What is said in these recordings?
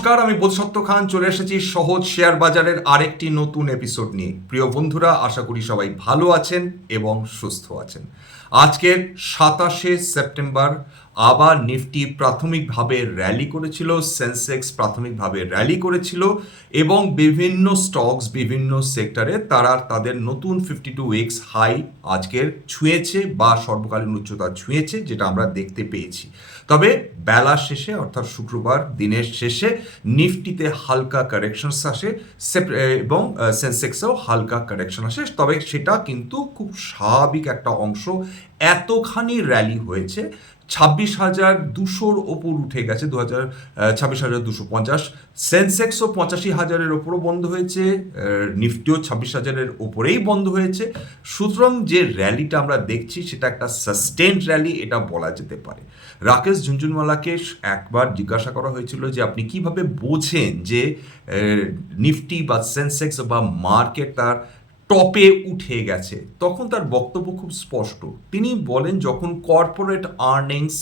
নমস্কার, আমি বোধসত্ত্ব খান, চলে এসেছি সহজ শেয়ার বাজারের আরেকটি নতুন এপিসোড নিয়ে। প্রিয় বন্ধুরা, আশা করি সবাই ভালো আছেন এবং সুস্থ আছেন। আজকের সাতাশে সেপ্টেম্বর আবার নিফটি প্রাথমিকভাবে র্যালি করেছিল, সেন্সেক্স প্রাথমিকভাবে র্যালি করেছিল এবং বিভিন্ন স্টকস বিভিন্ন সেক্টরে তারা তাদের নতুন ফিফটি টু উইক্স হাই আজকের ছুঁয়েছে বা সর্বকালীন উচ্চতা ছুঁয়েছে যেটা আমরা দেখতে পেয়েছি। তবে বেলা শেষে অর্থাৎ শুক্রবার দিনের শেষে নিফটিতে হালকা কারেকশনস আসে এবং সেন্সেক্সেও হালকা কারেকশন আসে। তবে সেটা কিন্তু খুব স্বাভাবিক একটা অংশ এতখানি র্যালি হয়েছে, ছাব্বিশ হাজার দুশোর ওপর উঠে গেছে দু হাজার ছাব্বিশ হাজার দুশো পঞ্চাশ। সেন্সেক্সও পঁচাশি হাজারের ওপরও বন্ধ হয়েছে নিফটিও ছাব্বিশ হাজারের ওপরেই বন্ধ হয়েছে। সুতরাং যে র্যালিটা আমরা দেখছি, সেটা একটা সাস্টেন্ড র্যালি এটা বলা যেতে পারে। রাকেশ ঝুনঝুনওয়ালাকে একবার জিজ্ঞাসা করা হয়েছিল যে, আপনি কীভাবে বোঝেন যে নিফটি বা সেন্সেক্স বা মার্কেট তার টপে উঠে গেছে। তখন তার বক্তব্য খুব স্পষ্ট। তিনি বলেন, যখন কর্পোরেট আর্নিংস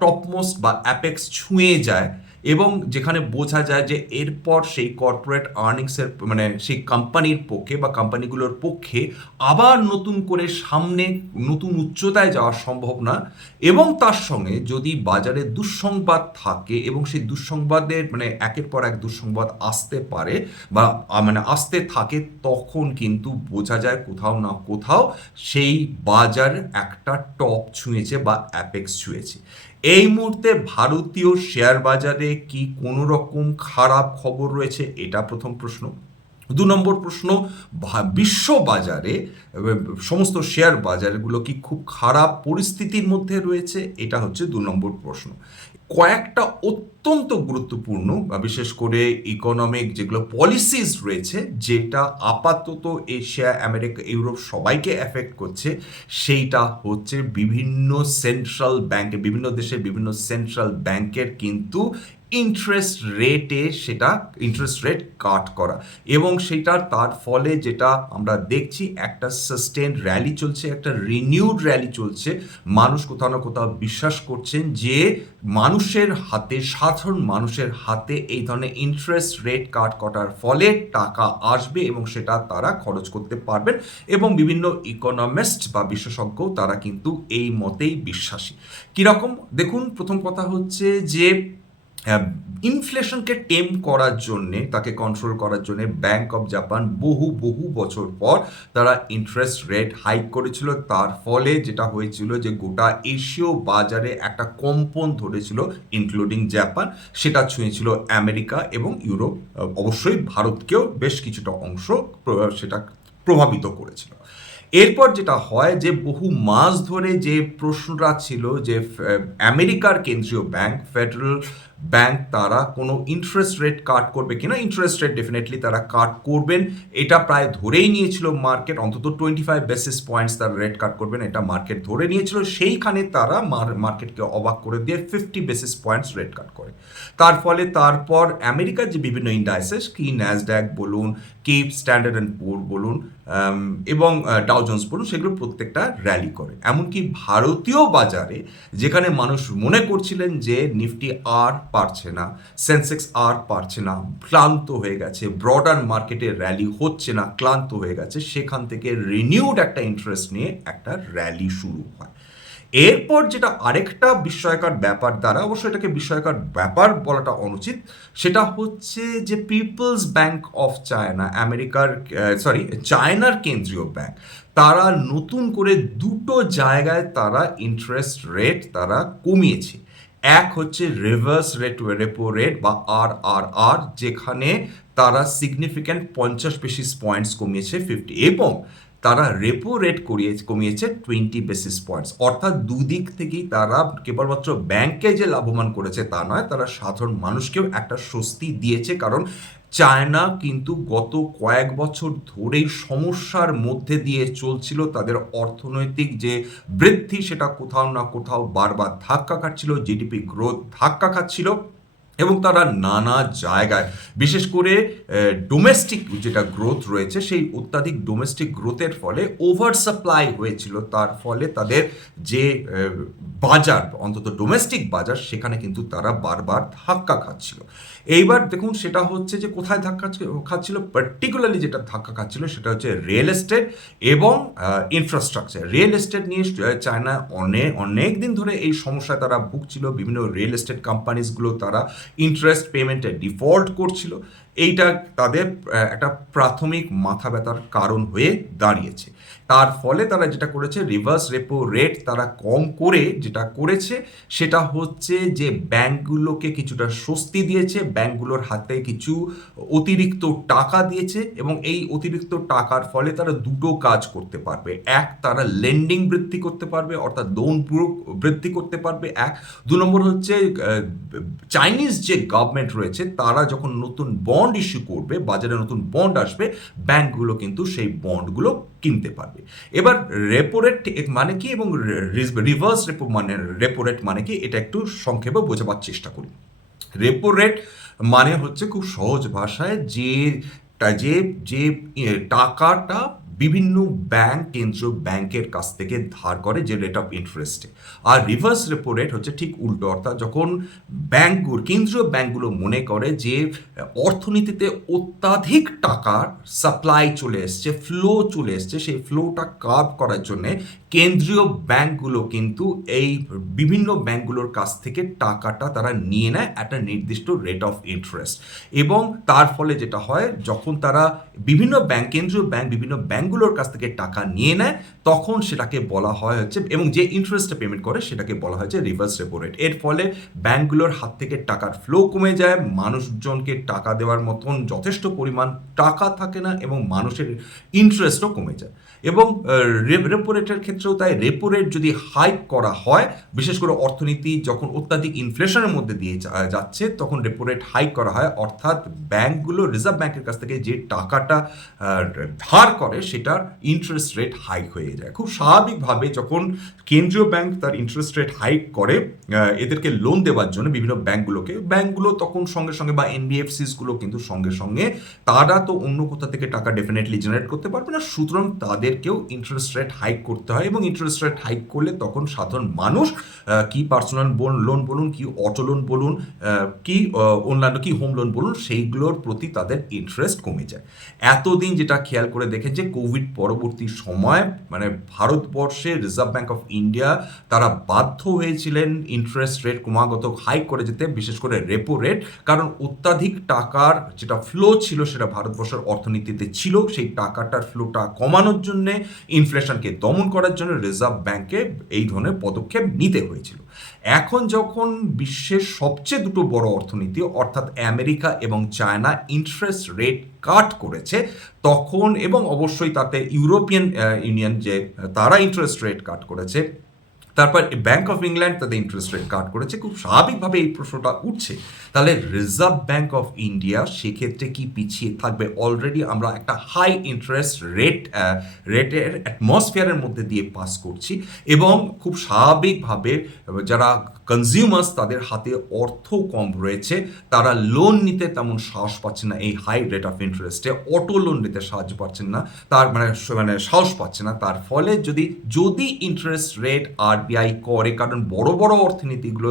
টপমোস্ট বা অ্যাপেক্স ছুঁয়ে যায় এবং যেখানে বোঝা যায় যে এরপর সেই কর্পোরেট আর্নিংসের মানে সেই কোম্পানির পক্ষে বা কোম্পানিগুলোর পক্ষে আবার নতুন করে সামনে নতুন উচ্চতায় যাওয়া সম্ভব না। এবং তার সঙ্গে যদি বাজারে দুঃসংবাদ থাকে এবং সেই দুঃসংবাদের মানে একের পর এক দুঃসংবাদ আসতে পারে বা মানে আসতে থাকে, তখন কিন্তু বোঝা যায় কোথাও না কোথাও সেই বাজার একটা টপ ছুঁয়েছে বা অ্যাপেক্স ছুঁয়েছে। এই মুহূর্তে ভারতীয় শেয়ার বাজারে কি কোনো রকম খারাপ খবর রয়েছে? এটা প্রথম প্রশ্ন। দু নম্বর প্রশ্ন বিশ্ব বাজারে সমস্ত শেয়ার বাজারগুলো কি খুব খারাপ পরিস্থিতির মধ্যে রয়েছে? এটা হচ্ছে দু নম্বর প্রশ্ন। কয়েকটা অত্যন্ত গুরুত্বপূর্ণ বা বিশেষ করে ইকোনমিক যেগুলো পলিসিস রয়েছে, যেটা আপাতত এশিয়া, আমেরিকা, ইউরোপ সবাইকে এফেক্ট করছে, সেইটা হচ্ছে বিভিন্ন সেন্ট্রাল ব্যাংকে বিভিন্ন দেশের বিভিন্ন সেন্ট্রাল ব্যাংকের কিন্তু ইন্টারেস্ট রেটে সেটা ইন্টারেস্ট রেট কাট করা। এবং সেটার তার ফলে যেটা আমরা দেখছি, একটা সাস্টেন র্যালি চলছে, একটা রিনিউড র্যালি চলছে। মানুষ কোথাও না কোথাও বিশ্বাস করছেন যে মানুষের হাতে, সাধারণ মানুষের হাতে এই ধরনের ইন্টারেস্ট রেট কাট করার ফলে টাকা আসবে এবং সেটা তারা খরচ করতে পারবেন এবং বিভিন্ন ইকোনমিস্ট বা বিশেষজ্ঞ তারা কিন্তু এই মতেই বিশ্বাসী। কীরকম? দেখুন, প্রথম কথা হচ্ছে যে ইনফ্লেশনকে টেম করার জন্যে, তাকে কন্ট্রোল করার জন্যে ব্যাংক অফ জাপান বহু বহু বছর পর তারা ইন্টারেস্ট রেট হাইক করেছিল। তার ফলে যেটা হয়েছিল যে গোটা এশীয় বাজারে একটা কম্পন ধরেছিল ইনক্লুডিং জাপান সেটা ছুঁয়েছিল আমেরিকা এবং ইউরোপ। অবশ্যই ভারতকেও বেশ কিছুটা অংশ সেটা প্রভাবিত করেছিল। এরপর যেটা হয় যে বহু মাস ধরে যে প্রশ্নটা ছিল যে, আমেরিকার কেন্দ্রীয় ব্যাংক ফেডারেল ব্যাংক তারা কোনো ইন্টারেস্ট রেট কাট করবে কিনা ইন্টারেস্ট রেট ডেফিনেটলি তারা কাট করবেন। এটা প্রায় ধরেই নিয়েছিল মার্কেট অন্তত টোয়েন্টি ফাইভ বেসিস পয়েন্টস তারা রেট কাট করবেন, এটা মার্কেট ধরে নিয়েছিল। সেইখানে তারা মার্কেটকে অবাক করে দিয়ে fifty basis points rate cut করে। তার ফলে তারপর আমেরিকার যে বিভিন্ন ইন্ডাইসেস কি ন্যাসড্যাক বলুন কি স্ট্যান্ডার্ড অ্যান্ড পোর বলুন এবং ডাউজন্স বলুন, সেগুলো প্রত্যেকটা র্যালি করে। এমনকি ভারতীয় বাজারে যেখানে মানুষ মনে করছিলেন যে নিফটি আর পারছে না সেন্সেক্স আর পারছে না, ক্লান্ত হয়ে গেছে ব্রডার মার্কেটে র্যালি হচ্ছে না, ক্লান্ত হয়ে গেছে, সেখান থেকে রিনিউড একটা ইন্টারেস্ট নিয়ে একটা র্যালি শুরু হয়। এরপর যেটা আরেকটা বিস্ময়কর ব্যাপার দ্বারা, অবশ্য এটাকে বিস্ময়কর ব্যাপার বলাটা অনুচিত, সেটা হচ্ছে যে পিপলস ব্যাংক অফ চায়না আমেরিকার সরি চায়নার কেন্দ্রীয় ব্যাংক তারা নতুন করে দুটো জায়গায় তারা ইন্টারেস্ট রেট তারা কমিয়েছে। এক হচ্ছে রিভার্স রেট রেপো রেট বা আর আর আর যেখানে তারা সিগনিফিক্যান্ট পঞ্চাশ বেসিস পয়েন্টস কমিয়েছে ফিফটি এবং তারা রেপো রেট করিয়ে কমিয়েছে টোয়েন্টি বেসিস পয়েন্টস অর্থাৎ দুদিক থেকেই তারা কেবলমাত্র ব্যাংকে যে লাভবান করেছে তা নয়, তারা সাধারণ মানুষকেও একটা স্বস্তি দিয়েছে। কারণ চায়না কিন্তু গত কয়েক বছর ধরেই সমস্যার মধ্যে দিয়ে চলছিল। তাদের অর্থনৈতিক যে বৃদ্ধি, সেটা কোথাও না কোথাও বারবার ধাক্কা খাচ্ছিল। জিডিপি গ্রোথ ধাক্কা খাচ্ছিল। এবং তারা নানা জায়গায়, বিশেষ করে ডোমেস্টিক যেটা গ্রোথ রয়েছে, সেই অত্যাধিক ডোমেস্টিক গ্রোথের ফলে ওভার সাপ্লাই হয়েছিল। তার ফলে তাদের যে বাজার, অন্তত ডোমেস্টিক বাজার, সেখানে কিন্তু তারা বারবার ধাক্কা খাচ্ছিল। এইবার দেখুন, সেটা হচ্ছে যে কোথায় ধাক্কা খাচ্ছিল? পার্টিকুলারলি যেটা ধাক্কা খাচ্ছিল, সেটা হচ্ছে রিয়েল এস্টেট এবং ইনফ্রাস্ট্রাকচার রিয়েল এস্টেট নিয়ে চায়না অনেক অনেক দিন ধরে এই সমস্যায় তারা ভুগছিল। বিভিন্ন রিয়েল এস্টেট কোম্পানিজগুলো তারা ইন্টারেস্ট পেমেন্টে ডিফল্ট করছিল। এইটা তাদের একটা প্রাথমিক মাথা ব্যথার কারণ হয়ে দাঁড়িয়েছে। তার ফলে তারা যেটা করেছে রিভার্স রেপো রেট তারা কম করে যেটা করেছে, সেটা হচ্ছে যে ব্যাংকগুলোকে কিছুটা স্বস্তি দিয়েছে, ব্যাংকগুলোর হাতে কিছু অতিরিক্ত টাকা দিয়েছে এবং এই অতিরিক্ত টাকার ফলে তারা দুটো কাজ করতে পারবে। এক, তারা লেন্ডিং বৃদ্ধি করতে পারবে, অর্থাৎ লোন বৃদ্ধি করতে পারবে। এক, দু নম্বর হচ্ছে চাইনিজ যে গভর্নমেন্ট রয়েছে, তারা যখন নতুন বন্ড ইস্যু করবে, বাজারে নতুন বন্ড আসবে, ব্যাংকগুলো কিন্তু সেই বন্ডগুলো কিনতে পারবে। এবার রেপো রেট মানে কি এবং রিভার্স রেপো মানে রেপো রেট মানে কি এটা একটু সংক্ষেপে বোঝাবার চেষ্টা করি। রেপো রেট মানে হচ্ছে খুব সহজ ভাষায় যে যে যে টাকাটা বিভিন্ন ব্যাংক কেন্দ্রীয় ব্যাংকের কাছ থেকে ধার করে যে রেট অফ ইন্টারেস্টে আর রিভার্স রেপো রেট হচ্ছে ঠিক উল্টো, অর্থাৎ যখন ব্যাংকগুলো কেন্দ্রীয় ব্যাংকগুলো মনে করে যে, অর্থনীতিতে অত্যাধিক টাকার সাপ্লাই চলে এসছে ফ্লো চলে এসছে, সেই ফ্লোটা কার্ভ করার জন্যে কেন্দ্রীয় ব্যাংকগুলো কিন্তু এই বিভিন্ন ব্যাংকগুলোর কাছ থেকে টাকাটা তারা নিয়ে নেয় একটা নির্দিষ্ট রেট অফ ইন্টারেস্ট এবং তার ফলে যেটা হয়, যখন তারা বিভিন্ন ব্যাংক কেন্দ্রীয় ব্যাংক বিভিন্ন ব্যাংকগুলোর কাছ থেকে টাকা নিয়ে নেয়, তখন সেটাকে বলা হয় হচ্ছে, এবং যে ইন্টারেস্টটা পেমেন্ট করে, সেটাকে বলা হয়েছে রিভার্স রেপো রেট এর ফলে ব্যাঙ্কগুলোর হাত থেকে টাকার ফ্লো কমে যায়, মানুষজনকে টাকা দেওয়ার মতন যথেষ্ট পরিমাণ টাকা থাকে না, এবং মানুষের ইন্টারেস্টও কমে যায়। এবং রেপো রেটের ক্ষেত্রেও তাই রেপো রেট যদি হাইক করা হয়, বিশেষ করে অর্থনীতি যখন অত্যাধিক ইনফ্লেশনের মধ্যে দিয়ে যাচ্ছে, তখন রেপো রেট হাইক করা হয়। অর্থাৎ ব্যাংকগুলো রিজার্ভ ব্যাংকের কাছ থেকে যে টাকাটা ধার করে, সেটার ইন্টারেস্ট রেট হাইক হয়ে যায়। খুব স্বাভাবিকভাবে যখন কেন্দ্রীয় ব্যাংক তার ইন্টারেস্ট রেট হাইক করে এদেরকে লোন দেওয়ার জন্য বিভিন্ন ব্যাংকগুলোকে, ব্যাংকগুলো তখন সঙ্গে সঙ্গে বা এনবিএফসিসগুলো কিন্তু সঙ্গে সঙ্গে, তারা তো অন্য কোথা থেকে টাকা ডেফিনেটলি জেনারেট করতে পারবে না। সুতরাং তাদেরকেও ইন্টারেস্ট রেট হাইক করতে হয় এবং ইন্টারেস্ট রেট হাইক করলে তখন সাধারণ মানুষ কি পার্সোনাল লোন বলুন, কি অটো লোন বলুন কি অন্যান্য কি হোম লোন বলুন, সেইগুলোর প্রতি তাদের ইন্টারেস্ট কমে যায়। এতদিন যেটা খেয়াল করে দেখে যে কোভিড পরবর্তী সময় মানে ভারতবর্ষে রিজার্ভ ব্যাঙ্ক অফ ইন্ডিয়া তারা বাধ্য হয়েছিলেন ইন্টারেস্ট রেট ক্রমাগত হাইক করে যেতে, বিশেষ করে রেপো রেট কারণ অত্যাধিক টাকার যেটা ফ্লো ছিল সেটা ভারতবর্ষের অর্থনীতিতে ছিল, সেই টাকাটার ফ্লোটা কমানোর জন্য ইনফ্লেশনকে দমন করার জন্য রিজার্ভ ব্যাংকে এই ধরনের পদক্ষেপ নিতে হয়েছিল। এখন যখন বিশ্বের সবচেয়ে দুটো বড় অর্থনীতি, অর্থাৎ আমেরিকা এবং চায়না ইন্টারেস্ট রেট কাট করেছে, তখন এবং অবশ্যই তাতে ইউরোপিয়ান ইউনিয়ন যে, তারা ইন্টারেস্ট রেট কাট করেছে তারপর ব্যাংক অফ ইংল্যান্ড তাদের ইন্টারেস্ট রেট কাট করেছে। খুব স্বাভাবিকভাবে এই প্রশ্নটা উঠছে। তাহলে রিজার্ভ ব্যাংক অফ ইন্ডিয়া সেক্ষেত্রে কি পিছিয়ে থাকবে? অলরেডি আমরা একটা হাই ইন্টারেস্ট রেট রেটের অ্যাটমসফিয়ারের মধ্যে দিয়ে পাস করছি এবং খুব স্বাভাবিকভাবে যারা কনজিউমার্স তাদের হাতে অর্থ কম রয়েছে, তারা লোন নিতে তেমন সাহস পাচ্ছে না। এই হাই রেট অফ ইন্টারেস্টে অটো লোন নিতে সাহায্য পাচ্ছেন না। তার মানে মানে সাহস পাচ্ছে না। তার ফলে যদি যদি ইন্টারেস্ট রেট আরবিআই করে কারণ বড় বড় অর্থনীতিগুলো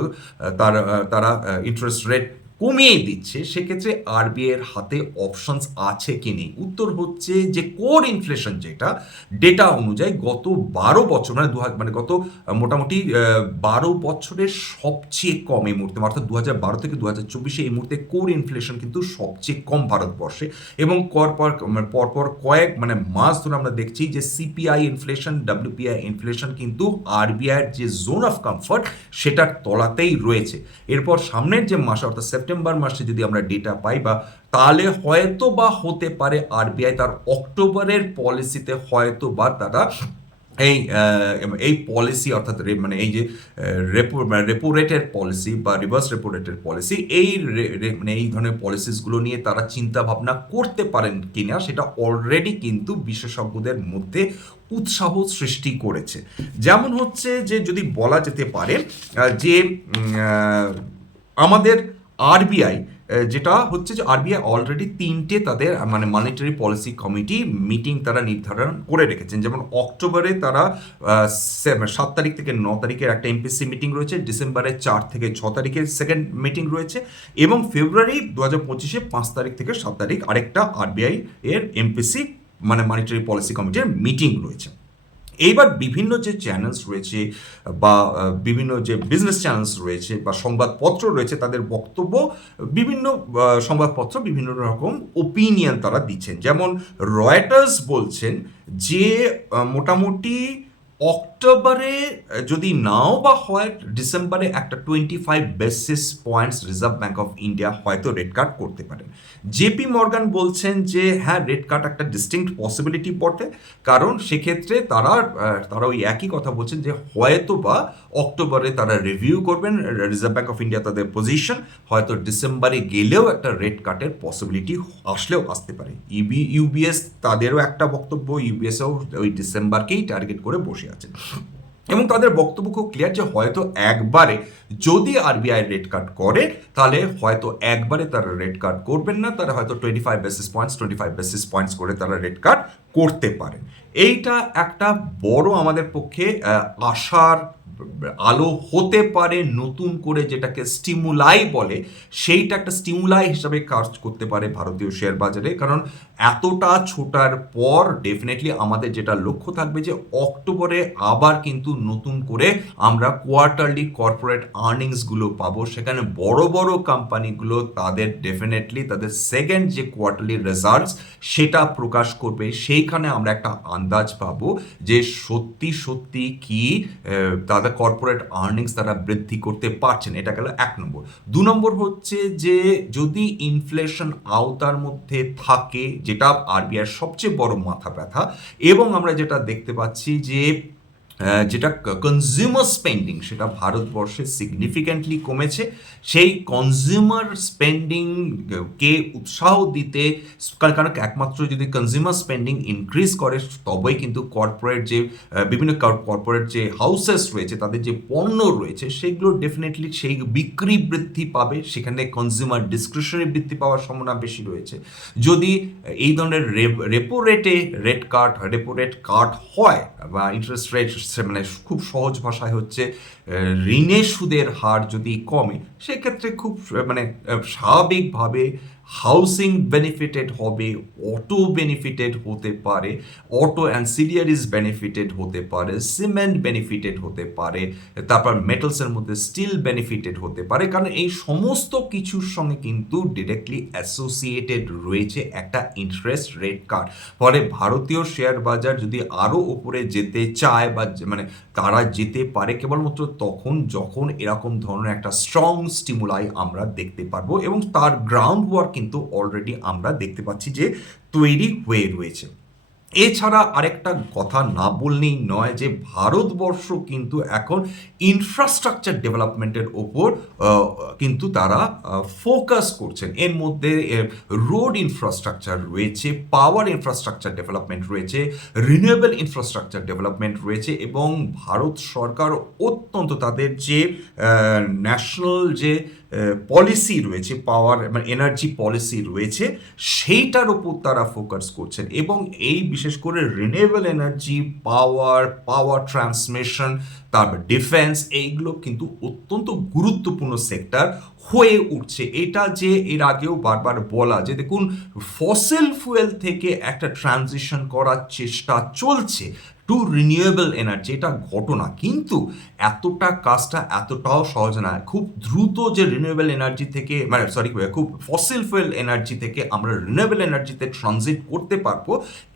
তার তারা ইন্টারেস্ট রেট কমিয়ে দিচ্ছে, সেক্ষেত্রে আরবিআই এর হাতে অপশনস আছে কি নেই? উত্তর হচ্ছে যে কোর ইনফ্লেশন যেটা ডেটা অনুযায়ী গত বারো বছর মানে দু হাজার মানে গত মোটামুটি বারো বছরের সবচেয়ে কম এই মুহূর্তে, অর্থাৎ দু হাজার বারো থেকে দু হাজার চব্বিশে এই মুহূর্তে কোর ইনফ্লেশন কিন্তু সবচেয়ে কম ভারতবর্ষে। এবং পর পর মানে পরপর কয়েক মানে মাস ধরে আমরা দেখছি যে সিপিআই ইনফ্লেশন ডাব্লিউপিআই ইনফ্লেশন কিন্তু আরবিআইয়ের যে জোন অফ কমফর্ট সেটার তলাতেই রয়েছে। এরপর সামনের যে মাসে, অর্থাৎ মাসে যদি আমরা ডেটা পাই বা তাহলে হয়তো বা হতে পারে আরবিআই তার অক্টোবরের পলিসিতে হয়তো বা তারা এই এই পলিসি অর্থাৎ মানে এই যে রেপো রেপো রেটের পলিসি বা রিভার্স রেপো রেটের পলিসি, এই মানে এই ধরনের পলিসিসগুলো নিয়ে তারা চিন্তা ভাবনা করতে পারেন কিনা সেটা অলরেডি কিন্তু বিশেষজ্ঞদের মধ্যে উৎসাহ সৃষ্টি করেছে। যেমন হচ্ছে যে যদি বলা যেতে পারে যে আমাদের আরবিআই যেটা হচ্ছে যে আরবিআই অলরেডি তিনটে তাদের মানে মানিটারি পলিসি কমিটি মিটিং তারা নির্ধারণ করে রেখেছেন। যেমন অক্টোবরে তারা সে- সাত তারিখ থেকে ন তারিখের একটা এমপিসি মিটিং রয়েছে ডিসেম্বরে চার থেকে ছ তারিখের সেকেন্ড মিটিং রয়েছে এবং ফেব্রুয়ারি দু হাজার পঁচিশে পাঁচ তারিখ থেকে সাত তারিখ আরেকটা আরবিআই এর এমপিসি মানে মানিটারি পলিসি কমিটির মিটিং রয়েছে। এইবার বিভিন্ন যে চ্যানেলস রয়েছে বা বিভিন্ন যে বিজনেস চ্যানেলস রয়েছে বা সংবাদপত্র রয়েছে, তাদের বক্তব্য, বিভিন্ন সংবাদপত্র বিভিন্ন রকম ওপিনিয়ন তারা দিচ্ছেন। যেমন রয়টার্স বলছেন যে মোটামুটি অক্টোবরে যদি নাও বা হয়, ডিসেম্বরে একটা twenty five basis points Reserve Bank of India হয়তো রেড কার্ড করতে পারে। জেপি মর্গান বলছেন যে হ্যাঁ রেড কার্ড একটা ডিস্টিংক্ট পসিবিলিটি বটে। কারণ সেক্ষেত্রে তারা তারা ওই একই কথা বলছেন যে হয়তো বা অক্টোবরে তারা রিভিউ করবেন রিজার্ভ ব্যাঙ্ক অফ ইন্ডিয়া তাদের পজিশন হয়তো ডিসেম্বরে গেলেও একটা রেড কার্ডের পসিবিলিটি আসলেও আসতে পারে। ইবি ইউবিএস তাদেরও একটা বক্তব্য ইউবিএসও ওই ডিসেম্বরকেই টার্গেট করে বসে আছে। এবং তাদের বক্তব্য খুব ক্লিয়ার যে হয়তো একবারে যদি আরবিআই রেড কাট করে, তাহলে হয়তো একবারে তারা রেড কাট করবেন না, তারা হয়তো twenty five basis points twenty five basis points করে তারা রেড কার্ড করতে পারেন। এইটা একটা বড় আমাদের পক্ষে আশার আলো হতে পারে নতুন করে যেটাকে স্টিমুলাই বলে, সেইটা একটা স্টিমুলাই হিসাবে কাজ করতে পারে ভারতীয় শেয়ার বাজারে। কারণ এতটা ছোটার পর ডেফিনেটলি আমাদের যেটা লক্ষ্য থাকবে যে অক্টোবরে আবার কিন্তু নতুন করে আমরা কোয়ার্টারলি কর্পোরেট আর্নিংসগুলো পাবো। সেখানে বড় বড় কোম্পানিগুলো তাদের ডেফিনেটলি তাদের সেকেন্ড যে কোয়ার্টারলি রেজাল্টস সেটা প্রকাশ করবে। সেইখানে আমরা একটা আন্দাজ পাবো যে সত্যি সত্যি কি তাদের কর্পোরেট আর্নিংস তারা বৃদ্ধি করতে পারছেন, এটা গেল এক নম্বর। দু নম্বর হচ্ছে যে, যদি ইনফ্লেশন আওতার মধ্যে থাকে, যেটা আরবিআই সবচেয়ে বড় মাথা ব্যথা, এবং আমরা যেটা দেখতে পাচ্ছি যে যেটা কনজিউমার স্পেন্ডিং সেটা ভারতবর্ষে সিগনিফিক্যান্টলি কমেছে। সেই কনজিউমার স্পেন্ডিং কে উৎসাহ দিতে কারণ একমাত্র যদি কনজিউমার স্পেন্ডিং ইনক্রিজ করে, তবেই কিন্তু কর্পোরেট যে বিভিন্ন কর্পোরেট যে হাউসেস রয়েছে, তাদের যে পণ্য রয়েছে, সেগুলো ডেফিনেটলি সেই বিক্রি বৃদ্ধি পাবে। সেখানে কনজিউমার ডিসক্রিপশনারি বৃদ্ধি পাওয়ার সম্ভাবনা বেশি রয়েছে। যদি এই ধরনের রেপো রেটে rate cut repo rate cut হয়, বা ইন্টারেস্ট রেট মানে খুব সহজ ভাষায় হচ্ছে ঋণের সুদের হার যদি কমে সেক্ষেত্রে খুব মানে স্বাভাবিকভাবে হাউসিং বেনিফিটেড হবে অটো বেনিফিটেড হতে পারে অটো অ্যান্সিলিয়ারিজ বেনিফিটেড হতে পারে সিমেন্ট বেনিফিটেড হতে পারে, তারপর মেটালসের মধ্যে স্টিল বেনিফিটেড হতে পারে, কারণ এই সমস্ত কিছুর সঙ্গে কিন্তু ডিরেক্টলি অ্যাসোসিয়েটেড রয়েছে একটা ইন্টারেস্ট রেট কার্ড ফলে ভারতীয় শেয়ার বাজার যদি আরও উপরে যেতে চায় বা মানে তারা যেতে পারে, কেবলমাত্র তখন যখন এরকম ধরনের একটা স্ট্রং স্টিমুলাই আমরা দেখতে পারব এবং তার গ্রাউন্ড ওয়ার্ক কিন্তু অলরেডি আমরা দেখতে পাচ্ছি যে তৈরি হয়ে রয়েছে। এছাড়া আরেকটা কথা না বললেই নয় যে ভারতবর্ষ কিন্তু এখন ইনফ্রাস্ট্রাকচার ডেভেলপমেন্টের ওপর কিন্তু তারা ফোকাস করছেন। এর মধ্যে রোড ইনফ্রাস্ট্রাকচার রয়েছে পাওয়ার ইনফ্রাস্ট্রাকচার ডেভেলপমেন্ট রয়েছে রিনিউয়েবল ইনফ্রাস্ট্রাকচার ডেভেলপমেন্ট রয়েছে এবং ভারত সরকার অত্যন্ত তাদের যে ন্যাশনাল যে পলিসি রয়েছে, পাওয়ার মানে এনার্জি পলিসি রয়েছে, সেইটার ওপর তারা ফোকাস করছেন এবং এই বিশেষ করে renewable energy power power transmission তারপর ডিফেন্স এইগুলো কিন্তু অত্যন্ত গুরুত্বপূর্ণ সেক্টর হয়ে উঠছে। এটা যে এর আগেও বারবার বলা যে দেখুন ফসিল ফুয়েল থেকে একটা ট্রানজিশন করার চেষ্টা চলছে টু রিনিউয়েবল এনার্জি এটা ঘটনা। কিন্তু এতটা কাজটা এতটাও সহজ না। খুব দ্রুত যে রিনিউয়েবল এনার্জি থেকে মানে সরি খুব ফসিল ফুয়েল এনার্জি থেকে আমরা রিনিউয়েবল এনার্জিতে ট্রানজিট করতে পারব,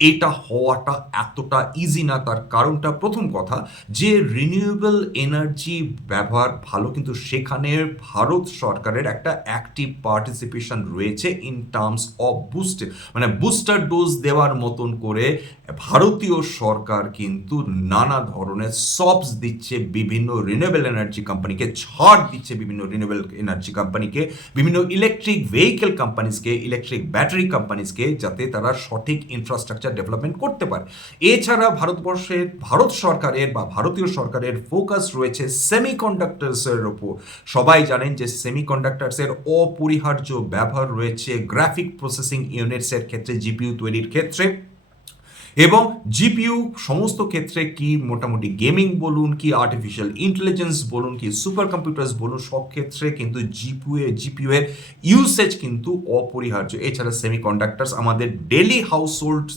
এটা হওয়াটা এতটা ইজি না। তার কারণটা প্রথম কথা, যে রিনিউয়েবল এনার্জি ব্যবহার ভালো, কিন্তু সেখানে ভারত সরকারের একটা অ্যাক্টিভ পার্টিসিপেশন রয়েছে ইন টার্মস অফ বুস্টার মানে বুস্টার ডোজ দেওয়ার মতন করে ভারতীয় সরকার কিন্তু নানা ধরনের সবস দিচ্ছে বিভিন্ন রিনিউয়েবল এনার্জি কোম্পানিকে ছাড় দিচ্ছে বিভিন্ন রিনিউয়েবল এনার্জি কোম্পানিকে বিভিন্ন ইলেকট্রিক ভেহিকেল কোম্পানিজকে ইলেকট্রিক ব্যাটারি কোম্পানিজকে যাতে তারা সঠিক ইনফ্রাস্ট্রাকচার ডেভেলপমেন্ট করতে পারে। এছাড়া ভারতবর্ষের ভারত সরকারের বা ভারতীয় সরকারের ফোকাস রয়েছে সেমিকন্ডাক্টার্সের ওপর। সবাই জানেন যে সেমিকন্ডাক্টার্সের অপরিহার্য ব্যবহার রয়েছে গ্রাফিক প্রসেসিং ইউনিটসের ক্ষেত্রে জিপিউ তৈরির ক্ষেত্রে। এবং জিপিইউ সমস্ত ক্ষেত্রে কি মোটামুটি গেমিং বলুন, কি আর্টিফিশিয়াল ইন্টেলিজেন্স বলুন, কি সুপার কম্পিউটার্স বলুন, সব ক্ষেত্রে কিন্তু জিপিইউ জিপিইউ এর ইউসেজ কিন্তু অপরিহার্য। এছাড়া সেমিকন্ডাক্টার্স আমাদের ডেলি হাউস হোল্ড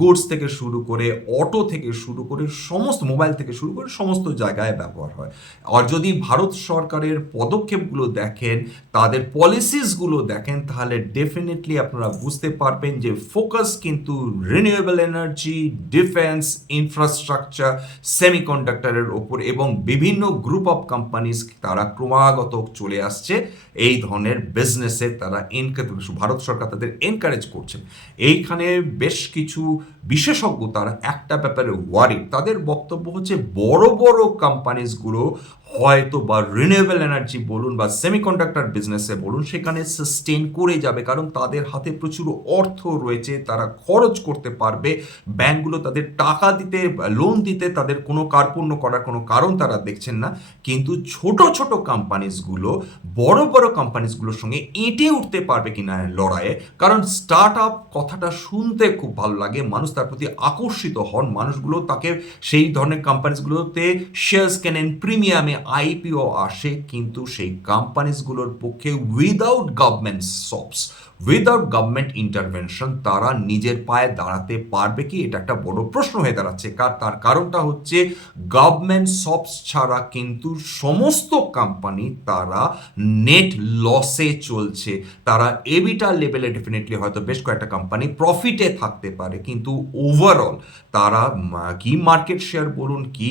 গুডস থেকে শুরু করে অটো থেকে শুরু করে, সমস্ত মোবাইল থেকে শুরু করে সমস্ত জায়গায় ব্যবহার হয়। আর যদি ভারত সরকারের পদক্ষেপগুলো দেখেন, তাদের পলিসিসগুলো দেখেন, তাহলে ডেফিনেটলি আপনারা বুঝতে পারবেন যে ফোকাস কিন্তু রিনিউয়েবল এনার্জি ডিফেন্স ইনফ্রাস্ট্রাকচার সেমিকন্ডাক্টরের ওপর এবং বিভিন্ন গ্রুপ অফ কোম্পানিজ তারা ক্রমাগত চলে আসছে। এই ধরনের বিজনেসে তারা এনকারেজ ভারত সরকার তাদের এনকারেজ করছেন। এইখানে বেশ কিছু বিশেষজ্ঞ তারা একটা ব্যাপারে ওয়ারি তাদের বক্তব্য হচ্ছে, বড় বড় কোম্পানিজগুলো হয়তো বা রিনিউয়েবল এনার্জি বলুন বা সেমিকন্ডাক্টর বিজনেসে বলুন, সেখানে সাস্টেন করে যাবে। কারণ তাদের হাতে প্রচুর অর্থ রয়েছে, তারা খরচ করতে পারবে। ব্যাংকগুলো তাদের টাকা দিতে লোন দিতে তাদের কোনো কার্পণ্য করার কোনো কারণ তারা দেখছেন না। কিন্তু ছোট ছোট কোম্পানিজগুলো বড় বড় কোম্পানিজগুলোর সঙ্গে এঁটে উঠতে পারবে কিনা লড়াইয়ে। কারণ স্টার্ট আপ কথাটা শুনতে খুব ভালো লাগে, মানুষ তার প্রতি আকর্ষিত হন। মানুষগুলো তাকে সেই ধরনের কোম্পানিজগুলোতে শেয়ার্স কেনেন প্রিমিয়ামে আইপিও আসে, কিন্তু সেই কোম্পানিজগুলোর পক্ষে without government sops without government intervention তারা নিজের পায়ে দাঁড়াতে পারবে কি? এটা একটা বড় প্রশ্ন হয়ে দাঁড়াচ্ছে। কার, তার কারণটা হচ্ছে গভর্নমেন্ট সপস ছাড়া কিন্তু সমস্ত কোম্পানি তারা নেট লসে চলছে। তারা এবিটা লেভেলে ডেফিনেটলি হয়তো বেশ কয়েকটা কোম্পানি প্রফিটে থাকতে পারে, কিন্তু ওভারঅল তারা কি মার্কেট শেয়ার বলুন, কি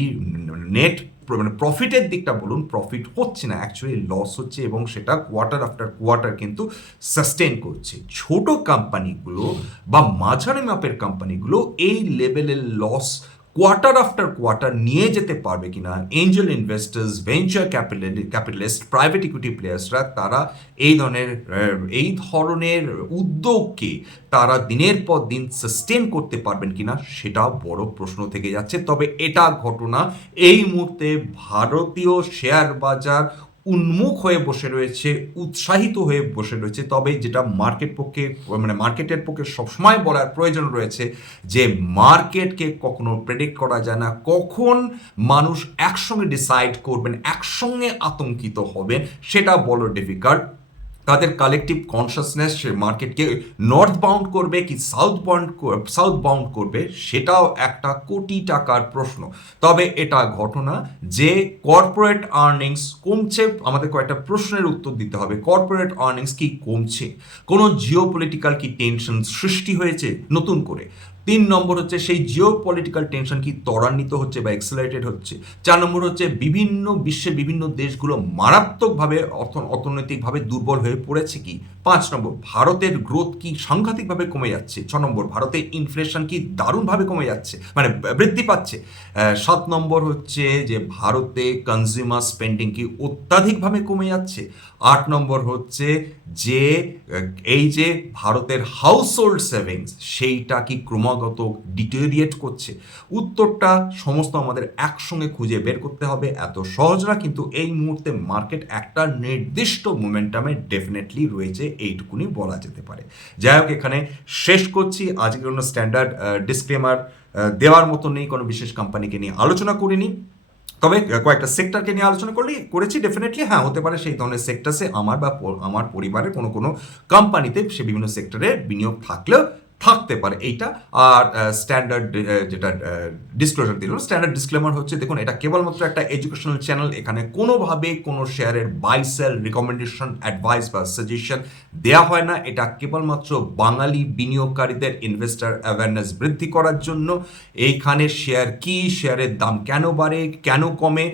নেট মানে প্রফিটের দিকটা বলুন প্রফিট হচ্ছে না অ্যাকচুয়ালি লস হচ্ছে এবং সেটা কোয়ার্টার আফটার কোয়ার্টার কিন্তু সাস্টেন করছে। ছোট কোম্পানিগুলো বা মাঝারি মাপের কোম্পানিগুলো এই লেভেলের লস কোয়ার্টার আফটার কোয়ার্টার নিয়ে যেতে পারবে কিনা? Angel investors venture capital capitalist private equity প্লেয়ার্সরা তারা এই ধরনের এই ধরনের উদ্যোগকে তারা দিনের পর দিন সাস্টেন করতে পারবেন কিনা, সেটা বড় প্রশ্ন থেকে যাচ্ছে। তবে এটা ঘটনা এই মুহূর্তে ভারতীয় শেয়ার বাজার উন্মুখ হয়ে বসে রয়েছে, উৎসাহিত হয়ে বসে রয়েছে। তবে যেটা মার্কেট পক্ষে মানে মার্কেটের পক্ষে সবসময় বলার প্রয়োজন রয়েছে যে মার্কেটকে কখনো প্রেডিক্ট করা যায় না। কখন মানুষ একসঙ্গে ডিসাইড করবেন, একসঙ্গে আতঙ্কিত হবেন, সেটা বলো ডিফিকাল্ট তাদের কালেকটিভ কনসাসনেস মার্কেটকে নর্থ বাউন্ড করবে কি সাউথ বাউন্ড সাউথ বাউন্ড করবে সেটাও একটা কোটি টাকার প্রশ্ন। তবে এটা ঘটনা যে কর্পোরেট আর্নিংস কমছে, আমাদের কয়েকটা প্রশ্নের উত্তর দিতে হবে। কর্পোরেট আর্নিংস কি কমছে? কোনো জিও পলিটিক্যাল কি টেনশন সৃষ্টি হয়েছে? নতুন করে। তিন নম্বর হচ্ছে সেই জিও পলিটিক্যাল টেনশন কি ত্বরান্বিত হচ্ছে বা এক্সেলারেটেড হচ্ছে। চার নম্বর হচ্ছে বিভিন্ন বিশ্বে বিভিন্ন দেশগুলো মারাত্মকভাবে অর্থ, অর্থনৈতিকভাবে দুর্বল হয়ে পড়েছে কি? পাঁচ নম্বর, ভারতের গ্রোথ কি সাংঘাতিকভাবে কমে যাচ্ছে? ছ নম্বর, ভারতের ইনফ্লেশন কি দারুণভাবে কমে যাচ্ছে? মানে বৃদ্ধি পাচ্ছে। সাত নম্বর হচ্ছে যে ভারতে কনজিউমার স্পেন্ডিং কি অত্যাধিকভাবে কমে যাচ্ছে? আট নম্বর হচ্ছে যে, এই যে ভারতের হাউস হোল্ড সেভিংস সেইটা কি ক্রমাগত ডিটেরিয়েট করছে। উত্তরটা সমস্ত আমাদের একসঙ্গে খুঁজে বের করতে হবে। এত সহজ না, কিন্তু এই মুহূর্তে মার্কেট একটা নির্দিষ্ট মোমেন্টামে ডেফিনেটলি রয়েছে, এইটুকুনি বলা যেতে পারে। যাই হোক, এখানে শেষ করছি। আজকে কোনো স্ট্যান্ডার্ড ডিসক্লেমার দেওয়ার মতো নেই, কোনো বিশেষ কোম্পানিকে নিয়ে আলোচনা করিনি। তবে কয়েকটা সেক্টরকে নিয়ে আলোচনা করলে, করেছি ডেফিনেটলি হ্যাঁ হতে পারে সেই ধরনের সেক্টরসে আমার বা আমার পরিবারের কোনো কোনো কোম্পানিতে সে বিভিন্ন সেক্টরে বিনিয়োগ থাকলেও থাকতে পারে। এইটা আর স্ট্যান্ডার্ড যেটা ডিসক্লোজার দিল। স্ট্যান্ডার্ড ডিসক্লেমার হচ্ছে, দেখুন, এটা কেবলমাত্র একটা এডুকেশনাল চ্যানেল এখানে কোনোভাবে কোনো শেয়ারের বাই সেল রিকমেন্ডেশন অ্যাডভাইস বা সাজেশন দেওয়া হয় না। এটা কেবলমাত্র বাঙালি বিনিয়োগকারীদের ইনভেস্টার অ্যাওয়ারনেস বৃদ্ধি করার জন্য। এইখানে শেয়ার কি শেয়ারের দাম কেন বাড়ে, কেন কমে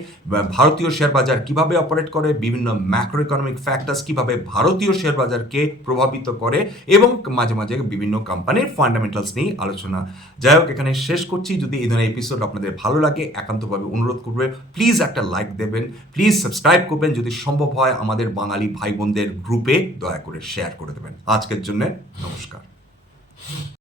ভারতীয় শেয়ার বাজার কীভাবে অপারেট করে, বিভিন্ন ম্যাক্রো ইকোনমিক ফ্যাক্টরস কীভাবে ভারতীয় শেয়ার বাজারকে প্রভাবিত করে, এবং মাঝে মাঝে বিভিন্ন কোম্পানি কোম্পানির ফান্ডামেন্টালস নিয়ে আলোচনা। যাই হোক এখানে শেষ করছি। যদি এই ধরনের এপিসোড আপনাদের ভালো লাগে, একান্তভাবে অনুরোধ করবে প্লিজ একটা লাইক দেবেন প্লিজ সাবস্ক্রাইব করবেন। যদি সম্ভব হয়, আমাদের বাঙালি ভাই বোনদের গ্রুপে দয়া করে শেয়ার করে দেবেন। আজকের জন্য নমস্কার।